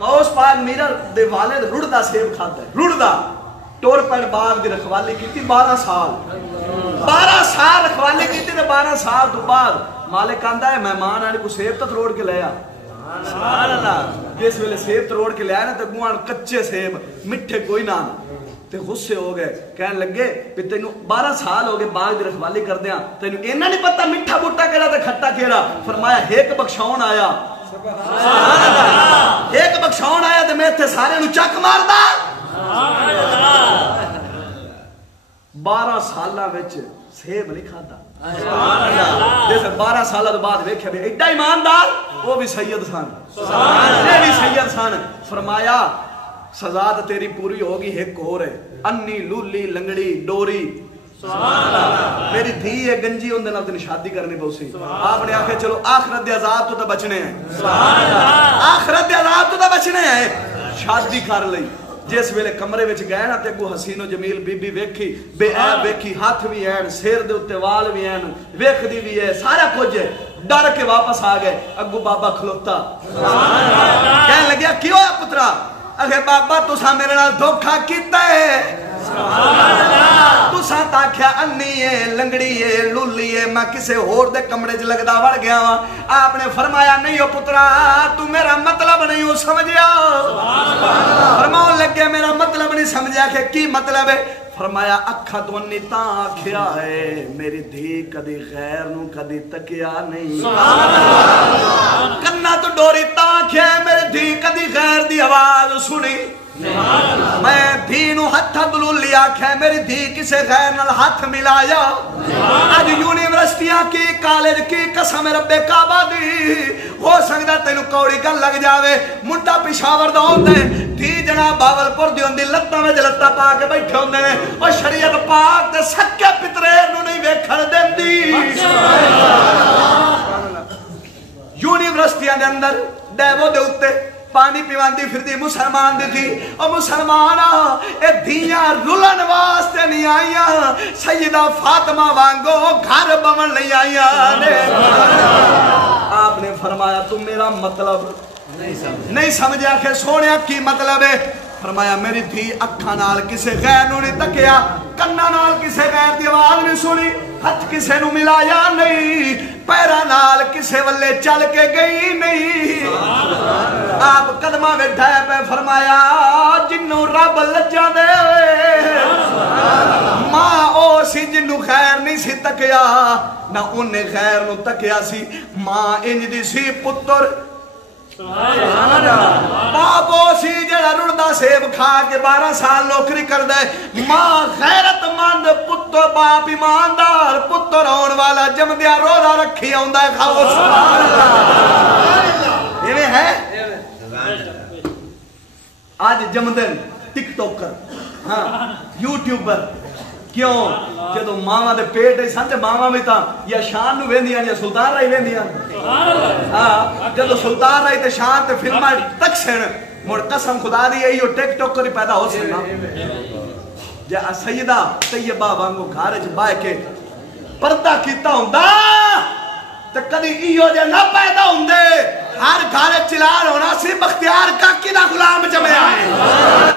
غوث پاک میرا دے والد رڑدا سیب کھاتا ہے، رڑدا ٹور پینڈ باغ دی رکھوالی کی 12 سال 12 سال رکھوالی کی تھی 12 سال تو بعد مالک آندا ہے مہمان آنے کو سیب تک روڑ کے لے آ سبحان اللہ جس ویلے سیب تروڑ کے لے آئے نا تو گوان کچے سیب مٹھے کوئی نہ تے غصے ہو گئے کہنے لگے پہ تینوں 12 سال ہو گئے باغ دی رکھوالی کر دیاں تینوں اینا نہیں پتا مٹھا بوٹا کیڑا تے کھٹا کیڑا فرمایا ایک بخشاؤن آیا سبحان اللہ ایک بخشاؤن آیا تے میں تھے سارے نو چک مار دا 12 سالہ وچ سیب نہیں کھاتا جیسے 12 سالہ تو بعد ویکھے بھی ایڈا ایماندار وہ بھی سید سن یہ بھی سید سن فرمایا سزا تو تیری پوری ہوگی ایک اور ہے انی لولی لنگڑی ڈوری میری دھی ہے گنجی ان دنوں تین شادی کرنی پوسی آپ نے آکھے چلو آخرت دے عذاب تو بچنے ہیں آخرت دے عذاب تو بچنے ہیں شادی کر لئی جس ویلے کمرے وچ گئے نا تے کو حسین و جمیل بی بی ویکھی بے عیب ویکھی ہاتھ بھی ہیں سیر دے اتے وال بھی ہیں ویکھ دی بھی ہے سارا کچھ ہے ڈر کے واپس آ گئے اگو بابا کھلوتا کہنے لگیا کیوں ہے پترا اگے بابا تسا میرے نال دھوکھا کیتا ہے تسا تاکھیا انی ہے لنگڑی ہے لولی ہے میں کسے ہور دے کمرے چ لگدا وڑ گیا ہاں آپ نے فرمایا نہیں ہو پترا تو میرا مطلب نہیں ہو سمجھیا فرماؤ لگے میرا مطلب نہیں سمجھیا کہ کی مطلب ہے فرمایا اکھا تو انی تاں آکھیا ہے میری دھی کدی غیر نو کدی تکیا نہیں کنا تو ڈوری تاں آکھیا ہے میری دھی کدی غیر دی آواز سنی میں دھی نو ہتھا دلو لیا کھے میری دھی کسے غیر نال ہاتھ ملایا آج یونیورسٹیاں کی کالج کی قسم رب کعبہ دی ہو سکتا تینو کوڑی گل لگ جاوے منڈا پشاور دا ہوندے دھی جناب باولپور دی ہوندی لتاں میں جلتا پا کے بیٹھے ہوندے نے اور شریعت پاک دے سکے پترے نو نہیں ویکھن دیندی یونیورسٹیاں دے اندر ڈیوو دے اتے پانی پیوان دی پھر دی مسلمان دی تھی اور مسلمان اے دھیاں رولن واسطے نہیں آئیاں سیدہ فاطمہ وانگو گھر بمن نہیں آئیاں آپ نے فرمایا تم میرا مطلب نہیں سمجھا کہ سونے کی مطلب ہے فرمایا میری دھی اکھا نال کسے غیر نو نہیں تکیا کنہ نال کسے غیر دی آواز نہیں سنی ہتھ کسے نو ملایا نہیں پیرا نال کسے والے چل کے گئی نہیں آپ قدمہ میں ڈھائے پہ فرمایا جنو رب لجا دے ماں او سی جنو خیر نہیں سی تکیا نہ انہیں خیر نو تکیا سی ماں انج دی سی پتر بابو سی جڑا رڑدا سیب کھا کے 12 سال نوکری کر دے ماں غیرت مند پتر باپ ایماندار پتر آن والا جمدیا روزہ رکھی آندا ہے کھاؤ سبحان اللہ یہ ہے آج جمدن ٹک ٹوکر ہاں یوٹیوبر کیوں جدو ماما دے پیٹ ہے سانتے ماما بھی تا یا شان نو ویندیاں یا سلطان رہی ویندیاں ہاں جدو سلطان رہی تے شان تے فلمہ تک سن مڑ قسم خدا دی ہے یہ ٹک ٹوک کری پیدا ہو سکنا جا سیدہ طیبہ وانگو گھارج بائے کے پردہ کیتا ہوں دا تے کدی ایو جے نہ پیدا ہوں دے ہر گھارج چلال ہونا سی بختیار کا کی دا غلام جمعے آئے